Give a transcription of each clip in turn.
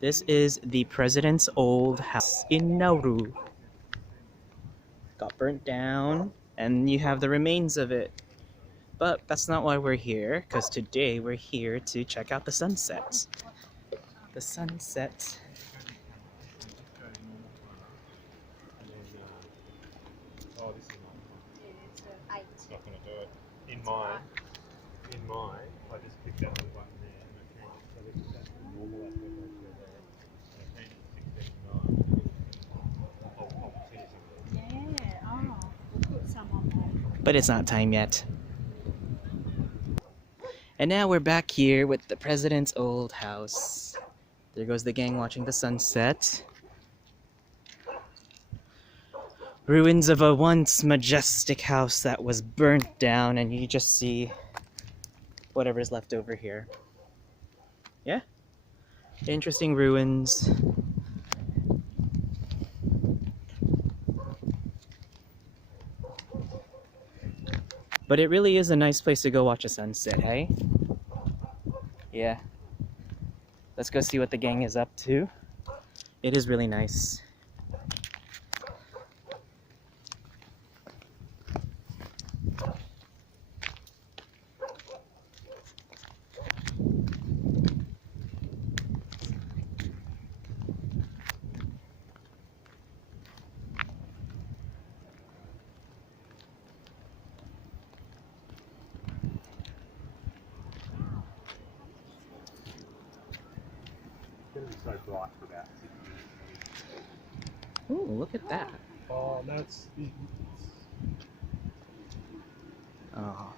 This is the president's old house in Nauru. Got burnt down, and you have the remains of it. But that's not why we're here, because today we're here to check out the sunset. The sunset. Oh, this is not. It's not going to do it. In mine, I just picked that little button there and I changed it so that that's the normal aspect ratio there. And I changed it to 679. I'll finish it. Yeah, oh, we'll put some on there. But it's not time yet. And now we're back here with the president's old house. There goes the gang watching the sunset. Ruins of a once majestic house that was burnt down, and you just see whatever's left over here. Yeah? Interesting ruins. But it really is a nice place to go watch a sunset, hey? Yeah. Let's go see what the gang is up to. It is really nice. It's going to be so bright for about 6 minutes. Ooh, look at that. Oh, that's. Oh.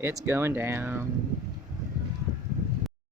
It's going down.